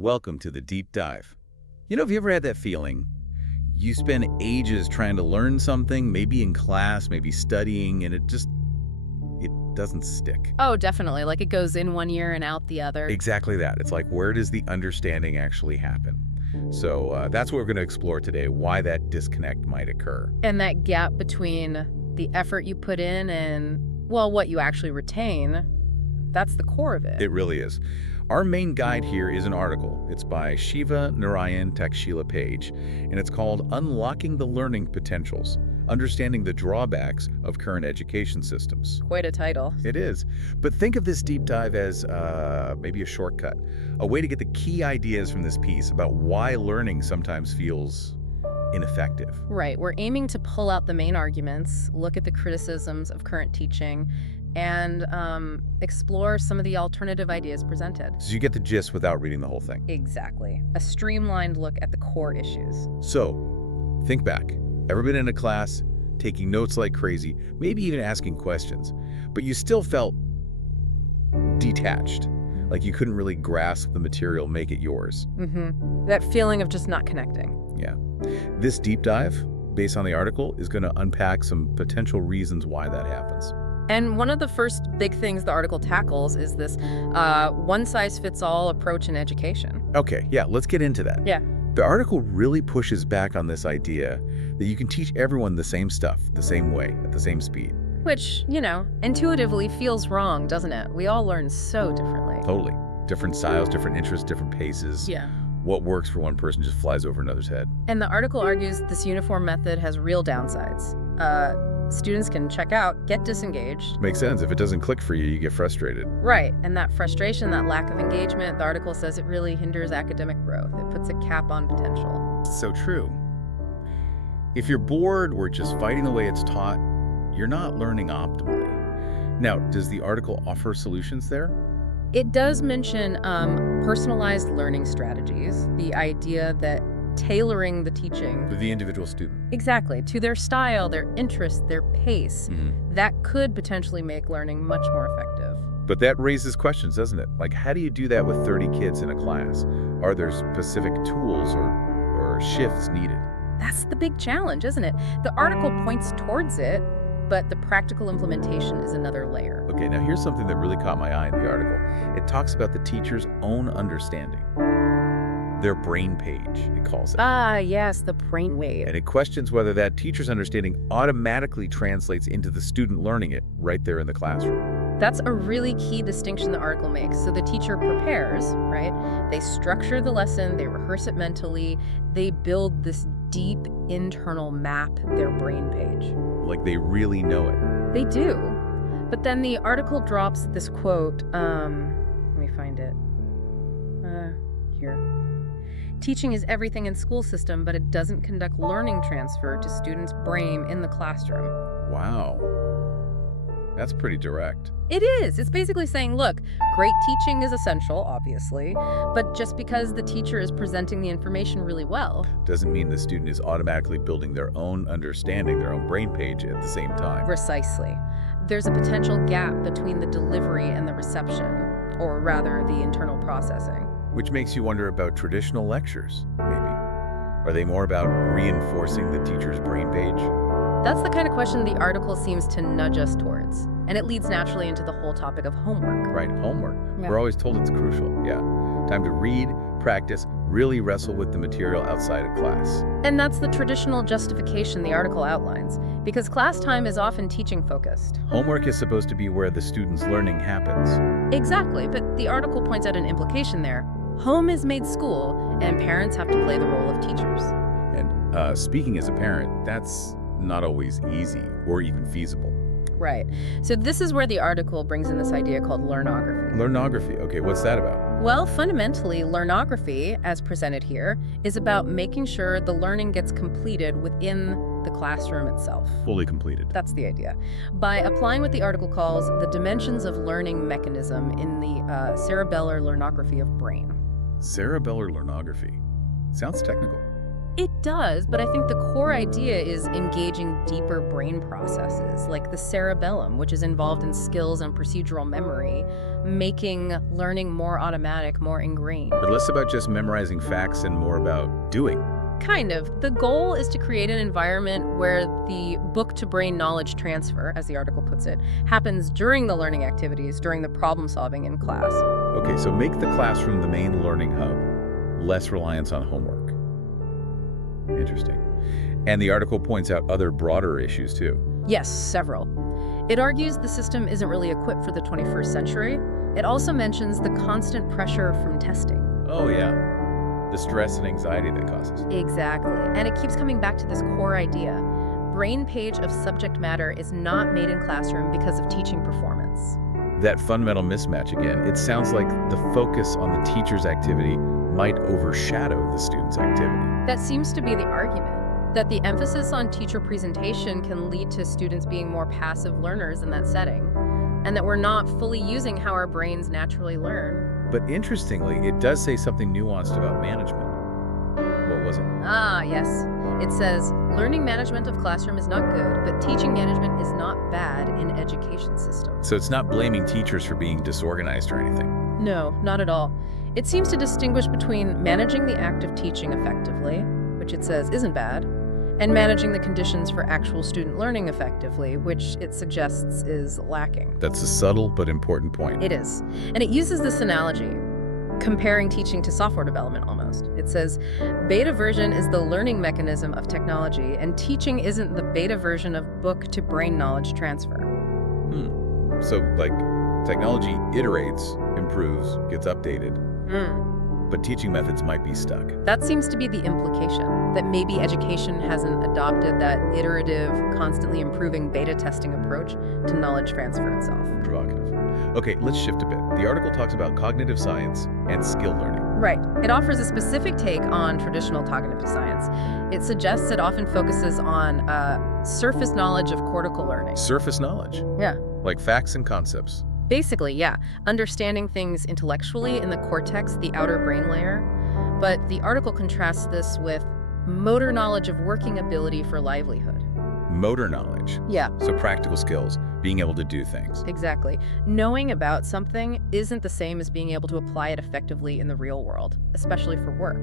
Welcome to the deep dive. Have you ever had that feeling? You spend ages trying to learn something, maybe in class, maybe studying, and it doesn't stick. Oh, definitely. Like it goes in one ear and out the other. Exactly that. It's like, where does the understanding actually happen? So that's what we're going to explore today, why that disconnect might occur. And that gap between the effort you put in and, well, what you actually retain, that's the core of it. It really is. Our main guide here is an article. It's by Shiva Narayan Takshila Page, and it's called Unlocking the Learning Potentials, Understanding the Drawbacks of Current Education Systems. Quite a title. It is. But think of this deep dive as maybe a shortcut, a way to get the key ideas from this piece about why learning sometimes feels ineffective. Right. We're aiming to pull out the main arguments, look at the criticisms of current teaching, and explore some of the alternative ideas presented. So you get the gist without reading the whole thing. Exactly. A streamlined look at the core issues. So, think back. Ever been in a class, taking notes like crazy, maybe even asking questions, but you still felt detached, like you couldn't really grasp the material, make it yours? That feeling of just not connecting. Yeah. This deep dive, based on the article, is going to unpack some potential reasons why that happens. And one of the first big things the article tackles is this one-size-fits-all approach in education. Okay, yeah, let's get into that. Yeah. The article really pushes back on this idea that you can teach everyone the same stuff, the same way, at the same speed. Which, intuitively feels wrong, doesn't it? We all learn so differently. Totally. Different styles, different interests, different paces. Yeah. What works for one person just flies over another's head. And the article argues this uniform method has real downsides. Students can check out, get disengaged. Makes sense. If it doesn't click for you, you get frustrated. Right, and that frustration, that lack of engagement, the article says it really hinders academic growth. It puts a cap on potential. So true. If you're bored or just fighting the way it's taught, you're not learning optimally. Now, does the article offer solutions there? It does mention personalized learning strategies, the idea that tailoring the teaching For the individual student. exactly to their style, their interest, their pace, that could potentially make learning much more effective. But that raises questions, doesn't it? Like, how do you do that with 30 kids in a class? Are there specific tools or shifts needed? That's the big challenge, isn't it? The article points towards it, but the practical implementation is another layer. Okay, now here's something that really caught my eye in the article. It talks about the teacher's own understanding. Their brain page, it calls it. Ah, yes, the brainwave. And it questions whether that teacher's understanding automatically translates into the student learning it right there in the classroom. That's a really key distinction the article makes. So the teacher prepares, right? They structure the lesson, they rehearse it mentally, they build this deep internal map, their brain page. Like they really know it. They do. But then the article drops this quote, let me find it. Here. Teaching is everything in school system, but it doesn't conduct learning transfer to students' brain in the classroom. Wow. That's pretty direct. It is. It's basically saying, look, great teaching is essential, obviously, but just because the teacher is presenting the information really well Doesn't mean the student is automatically building their own understanding, their own brain page at the same time. precisely. There's a potential gap between the delivery and the reception, or rather, the internal processing. Which makes you wonder about traditional lectures, maybe. Are they more about reinforcing the teacher's brain page? That's the kind of question the article seems to nudge us towards. And it leads naturally into the whole topic of homework. Right, homework. Yeah. We're always told it's crucial, yeah. Time to read, practice, really wrestle with the material outside of class. And that's the traditional justification the article outlines, because class time is often teaching focused. Homework is supposed to be where the student's learning happens. Exactly, but the article points out an implication there. Home is made school, and parents have to play the role of teachers. And speaking as a parent, that's not always easy or even feasible. Right. So this is where the article brings in this idea called learnography. Learnography, okay, what's that about? Well, fundamentally, learnography, as presented here, is about making sure the learning gets completed within the classroom itself. Fully completed. That's the idea. By applying what the article calls the dimensions of learning mechanism in the cerebellar learnography of brain. Cerebellar learnography. Sounds technical. It does, but I think the core idea is engaging deeper brain processes, like the cerebellum, which is involved in skills and procedural memory, making learning more automatic, more ingrained. But less about just memorizing facts and more about doing. Kind of. The goal is to create an environment where the book-to-brain knowledge transfer, as the article puts it, happens during the learning activities, during the problem-solving in class. Okay, so make the classroom the main learning hub, less reliance on homework. Interesting. And the article points out other broader issues too. Yes, several. It argues the system isn't really equipped for the 21st century. It also mentions the constant pressure from testing. Oh yeah, the stress and anxiety that causes. Exactly. And it keeps coming back to this core idea. Brainpage of subject matter is not made in classroom because of teaching performance. That fundamental mismatch again. It sounds like the focus on the teacher's activity might overshadow the student's activity. That seems to be the argument, that the emphasis on teacher presentation can lead to students being more passive learners in that setting, and that we're not fully using how our brains naturally learn. But interestingly, it does say something nuanced about management. What was it? Ah, yes. It says, learning management of classroom is not good, but teaching management is not bad in education systems. So it's not blaming teachers for being disorganized or anything. No, not at all. It seems to distinguish between managing the act of teaching effectively, which it says isn't bad, and managing the conditions for actual student learning effectively, which it suggests is lacking. That's a subtle but important point. It is. And it uses this analogy, comparing teaching to software development almost. It says, beta version is the learning mechanism of technology, and teaching isn't the beta version of book-to-brain knowledge transfer. So, like, technology iterates, improves, gets updated, but teaching methods might be stuck. That seems to be the implication, that maybe education hasn't adopted that iterative, constantly improving beta testing approach to knowledge transfer itself. Provocative. Okay, let's shift a bit. The article talks about cognitive science and skill learning. Right. It offers a specific take on traditional cognitive science. It suggests it often focuses on surface knowledge of cortical learning. Surface knowledge? Yeah. Like facts and concepts. Basically, yeah. Understanding things intellectually in the cortex, the outer brain layer. But the article contrasts this with motor knowledge of working ability for livelihood. Motor knowledge. Yeah. So practical skills, being able to do things. Exactly. Knowing about something isn't the same as being able to apply it effectively in the real world, especially for work.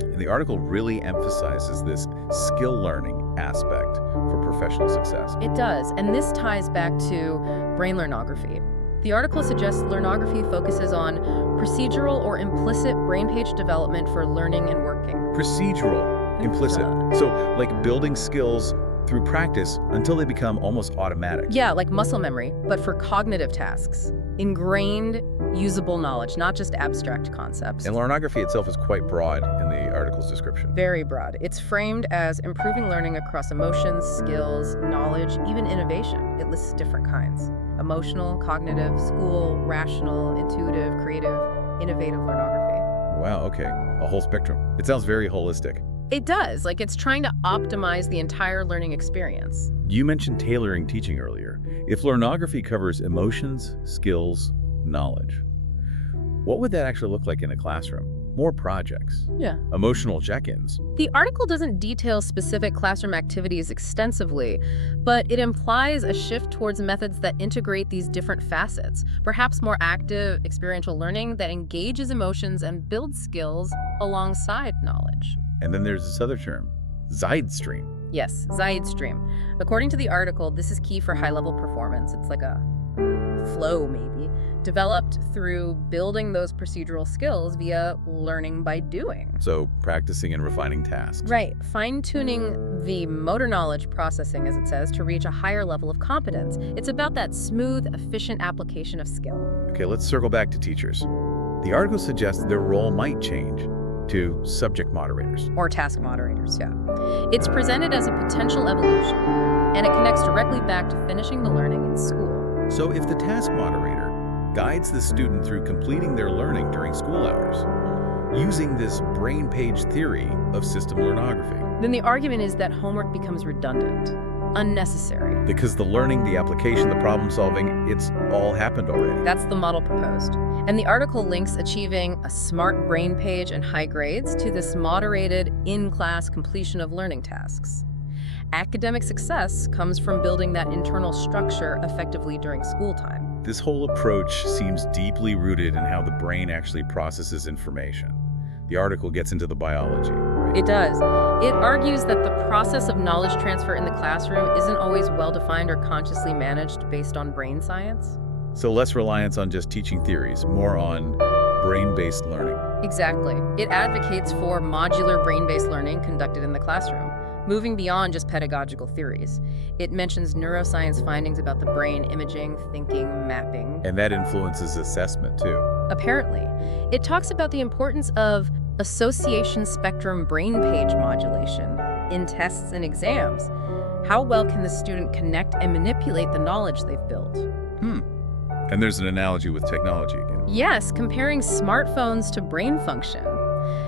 And the article really emphasizes this skill learning aspect for professional success. It does, and this ties back to brain learnography. The article suggests learnography focuses on procedural or implicit brain page development for learning and working. Procedural, implicit. So like building skills through practice until they become almost automatic. Yeah, like muscle memory, but for cognitive tasks. Ingrained, usable knowledge, not just abstract concepts. And learnography itself is quite broad in the article's description. Very broad. It's framed as improving learning across emotions, skills, knowledge, even innovation. It lists different kinds. Emotional, cognitive, school, rational, intuitive, creative, innovative learnography. Wow, okay. A whole spectrum. It sounds very holistic. It does. Like, it's trying to optimize the entire learning experience. You mentioned tailoring teaching earlier. If learnography covers emotions, skills, knowledge, what would that actually look like in a classroom? More projects. Yeah. Emotional check-ins. The article doesn't detail specific classroom activities extensively, but it implies a shift towards methods that integrate these different facets, perhaps more active experiential learning that engages emotions and builds skills alongside knowledge. And then there's this other term, zeidstream. Yes, zeidstream. According to the article, this is key for high-level performance. It's like a flow, maybe, developed through building those procedural skills via learning by doing. So practicing and refining tasks. Right. Fine-tuning the motor knowledge processing, as it says, to reach a higher level of competence. It's about that smooth, efficient application of skill. Okay, let's circle back to teachers. The article suggests their role might change to subject moderators. Or task moderators, yeah. It's presented as a potential evolution, and it connects directly back to finishing the learning in school. So if the task moderator guides the student through completing their learning during school hours, using this brain page theory of system learnography, then the argument is that homework becomes redundant. unnecessary. Because the learning, the application, the problem solving, it's all happened already. That's the model proposed. And the article links achieving a smart brain page and high grades to this moderated, in-class completion of learning tasks. Academic success comes from building that internal structure effectively during school time. This whole approach seems deeply rooted in how the brain actually processes information. The article gets into the biology. It does. It argues that the process of knowledge transfer in the classroom isn't always well-defined or consciously managed based on brain science. So less reliance on just teaching theories, more on brain-based learning. Exactly. It advocates for modular brain-based learning conducted in the classroom, moving beyond just pedagogical theories. It mentions neuroscience findings about the brain imaging, thinking, mapping. And that influences assessment, too. Apparently. It talks about the importance of association spectrum brain page modulation in tests and exams. How well can the student connect and manipulate the knowledge they've built? And there's an analogy with technology again. Yes, comparing smartphones to brain function.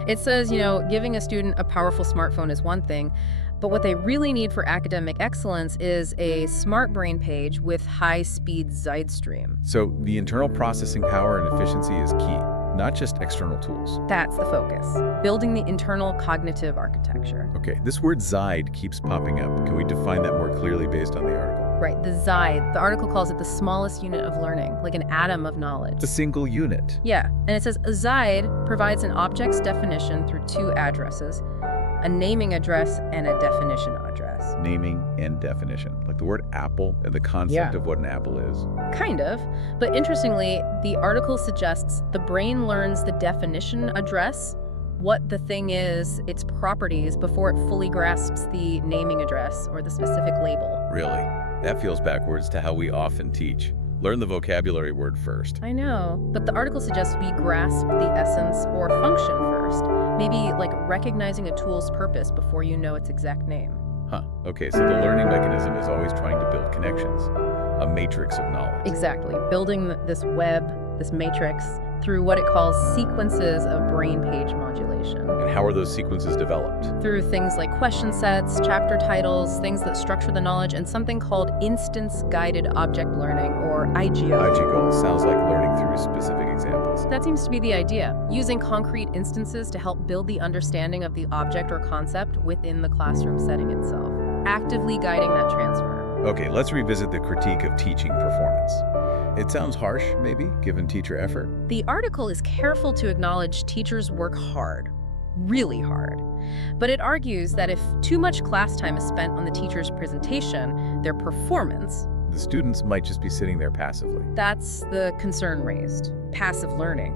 It says, giving a student a powerful smartphone is one thing, but what they really need for academic excellence is a smart brain page with high-speed zeidstream. So the internal processing power and efficiency is key, not just external tools. That's the focus, building the internal cognitive architecture. Okay, this word Zeid keeps popping up. Can we define that more clearly based on the article? Right, the Zeid. The article calls it the smallest unit of learning, like an atom of knowledge. A single unit. Yeah, and it says a Zeid provides an object's definition through two addresses, a naming address and a definition address. Naming and definition, like the word apple and the concept of what an apple is. Kind of, but interestingly, the article suggests the brain learns the definition address, what the thing is, its properties, before it fully grasps the naming address or the specific label. Really? That feels backwards to how we often teach. Learn the vocabulary word first. I know, but the article suggests we grasp the essence or function first. Maybe like recognizing a tool's purpose before you know its exact name. Okay, so the learning mechanism is always trying to build connections, a matrix of knowledge. Exactly, building this web, this matrix, through what it calls sequences of brain page modulation. And how are those sequences developed? Through things like question sets, chapter titles, things that structure the knowledge, and something called instance-guided object learning, or IGO. IGO sounds like learning through specific examples. That seems to be the idea, using concrete instances to help build the understanding of the object or concept within the classroom setting itself, actively guiding that transfer. Okay, let's revisit the critique of teaching performance. It sounds harsh, maybe, given teacher effort. The article is careful to acknowledge teachers work hard, really hard. But it argues that if too much class time is spent on the teacher's presentation, their performance, The students might just be sitting there passively. that's the concern raised, passive learning.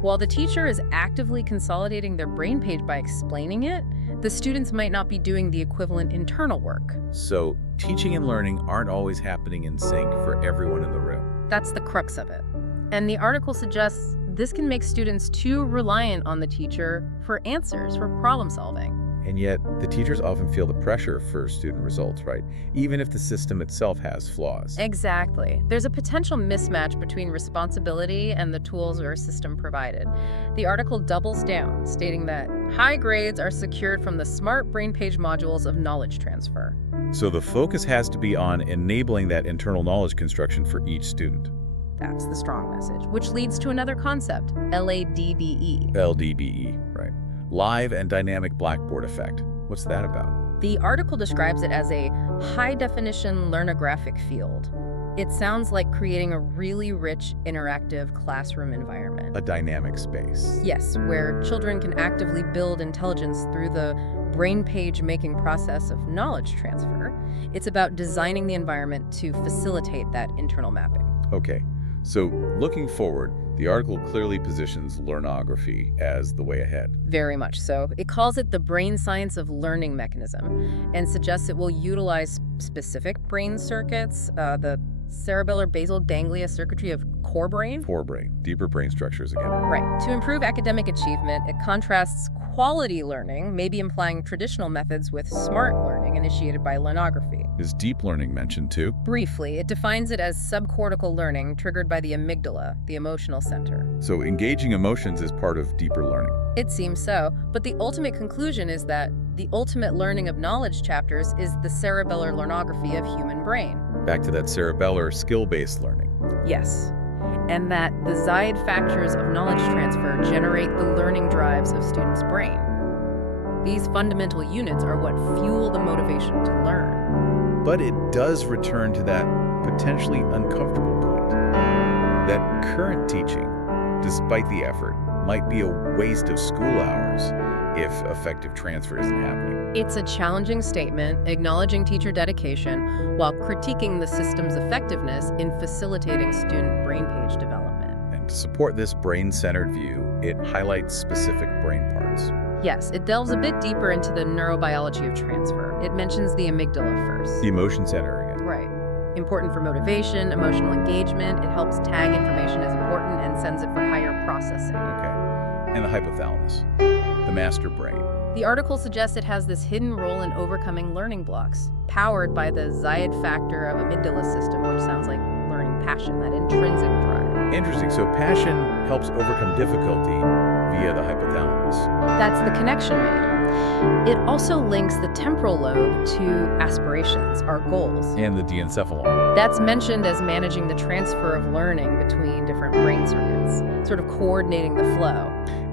While the teacher is actively consolidating their brain page by explaining it, the students might not be doing the equivalent internal work. So, teaching and learning aren't always happening in sync for everyone in the room. That's the crux of it. And the article suggests this can make students too reliant on the teacher for answers, for problem solving. And yet, the teachers often feel the pressure for student results, right? Even if the system itself has flaws. Exactly. There's a potential mismatch between responsibility and the tools or system provided. The article doubles down, stating that high grades are secured from the smart brain page modules of knowledge transfer. So the focus has to be on enabling that internal knowledge construction for each student. That's the strong message, which leads to another concept, LADBE. LDBE, right? Live and dynamic blackboard effect. What's that about? The article describes it as a high-definition learnographic field. It sounds like creating a really rich, interactive classroom environment. A dynamic space. Yes, where children can actively build intelligence through the brain page making process of knowledge transfer. It's about designing the environment to facilitate that internal mapping. Okay, so looking forward, the article clearly positions learnography as the way ahead. Very much so. It calls it the brain science of learning mechanism and suggests it will utilize specific brain circuits, the cerebellar basal ganglia circuitry of core brain. Forebrain, deeper brain structures again. Right. To improve academic achievement, it contrasts quality learning, maybe implying traditional methods with smart learning, learning initiated by learnography. Is deep learning mentioned too? Briefly, it defines it as subcortical learning triggered by the amygdala, the emotional center. So engaging emotions is part of deeper learning. It seems so, but the ultimate conclusion is that the ultimate learning of knowledge chapters is the cerebellar learnography of human brain. Back to that cerebellar skill-based learning. Yes. And that the Zeid factors of knowledge transfer generate the learning drives of students' brain. These fundamental units are what fuel the motivation to learn. But it does return to that potentially uncomfortable point. That current teaching, despite the effort, might be a waste of school hours if effective transfer isn't happening. It's a challenging statement, acknowledging teacher dedication while critiquing the system's effectiveness in facilitating student brain page development. And to support this brain-centered view, it highlights specific brain parts. Yes, it delves a bit deeper into the neurobiology of transfer. It mentions the amygdala first. The emotion center again. Right. Important for motivation, emotional engagement. It helps tag information as important and sends it for higher processing. Okay. And the hypothalamus, the master brain. The article suggests it has this hidden role in overcoming learning blocks, powered by the Zeid factor of amygdala system, which sounds like learning passion, that intrinsic drive. Interesting. So passion helps overcome difficulty via the hypothalamus. That's the connection made. It also links the temporal lobe to aspirations, our goals. And the diencephalon. That's mentioned as managing the transfer of learning between different brain circuits, sort of coordinating the flow.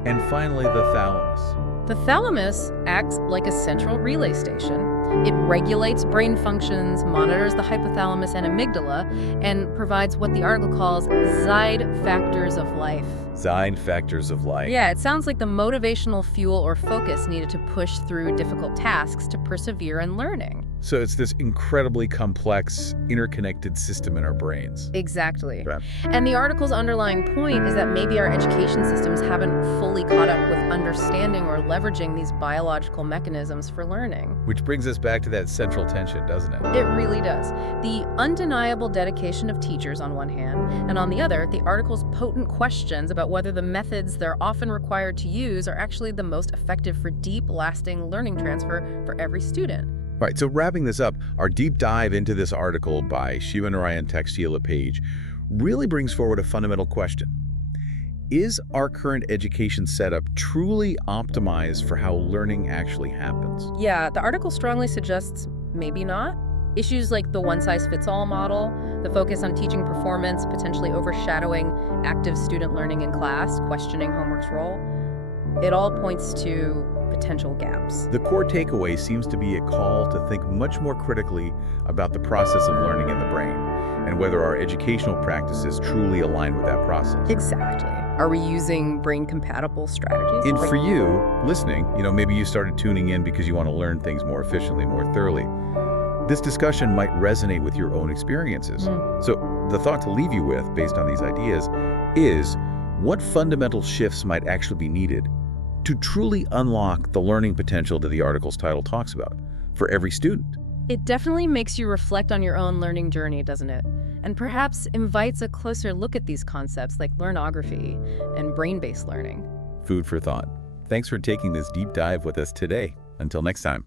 And finally, the thalamus. The thalamus acts like a central relay station. It regulates brain functions, monitors the hypothalamus and amygdala, and provides what the article calls Zeid factors of life. Zeid factors of life. Yeah, it sounds like the motivational fuel or focus needed to push through difficult tasks to persevere in learning. So it's this incredibly complex, interconnected system in our brains. Exactly. Right. And the article's underlying point is that maybe our education systems haven't fully caught up with understanding or leveraging these biological mechanisms for learning. Which brings us back to that central tension, doesn't it? It really does. The undeniable dedication of teachers on one hand, and on the other, the article's potent questions about whether the methods they're often required to use are actually the most effective for deep, lasting learning transfer for every student. All right, so wrapping this up, our deep dive into this article by Shiva Narayan Sheila Page really brings forward a fundamental question. Is our current education setup truly optimized for how learning actually happens? Yeah, the article strongly suggests maybe not. Issues like the one-size-fits-all model, the focus on teaching performance, potentially overshadowing active student learning in class, questioning homework's role, it all points to potential gaps. The core takeaway seems to be a call to think much more critically about the process of learning in the brain and whether our educational practices truly align with that process. Exactly. Are we using brain-compatible strategies? And for you, listening, maybe you started tuning in because you want to learn things more efficiently, more thoroughly. This discussion might resonate with your own experiences. So the thought to leave you with, based on these ideas, is what fundamental shifts might actually be needed to truly unlock the learning potential that the article's title talks about for every student? It definitely makes you reflect on your own learning journey, doesn't it? And perhaps invites a closer look at these concepts like learnography and brain-based learning. Food for thought. Thanks for taking this deep dive with us today. Until next time.